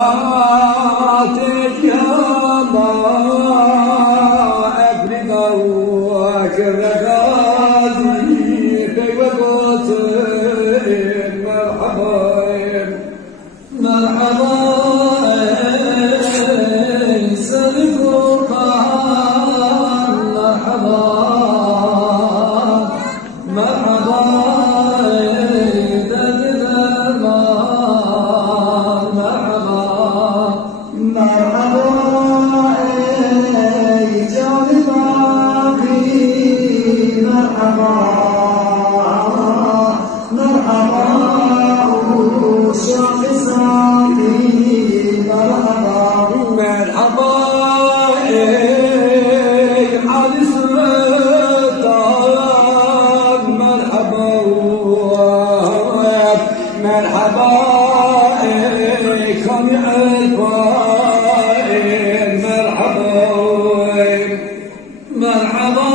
عاتق يا الله أفرقا وكرقازي بيوقوتك مرحبا سلكوكا مرحبا مرحبا مرحبا كم الفائن مرحبا مرحبا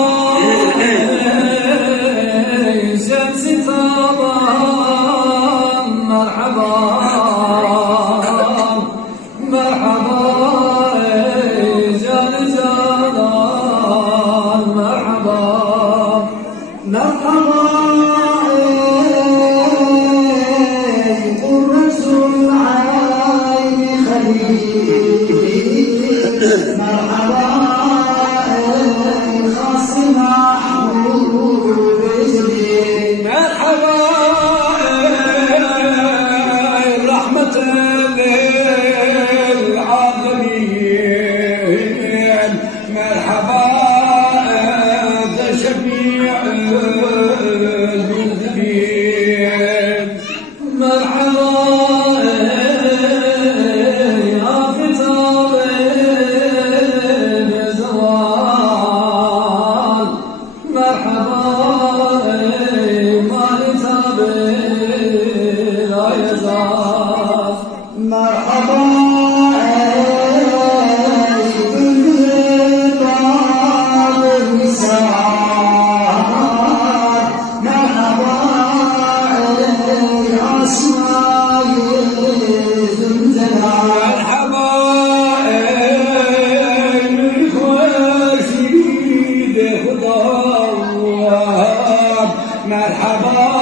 شمس طابا مرحبا مرحبا جان جلال مرحبا مرحبا مرحبا ذا شفيع المذنبين مرحبا يا فتى الزوال مرحبا ما نتابع لا يزال مرحبا مرحبا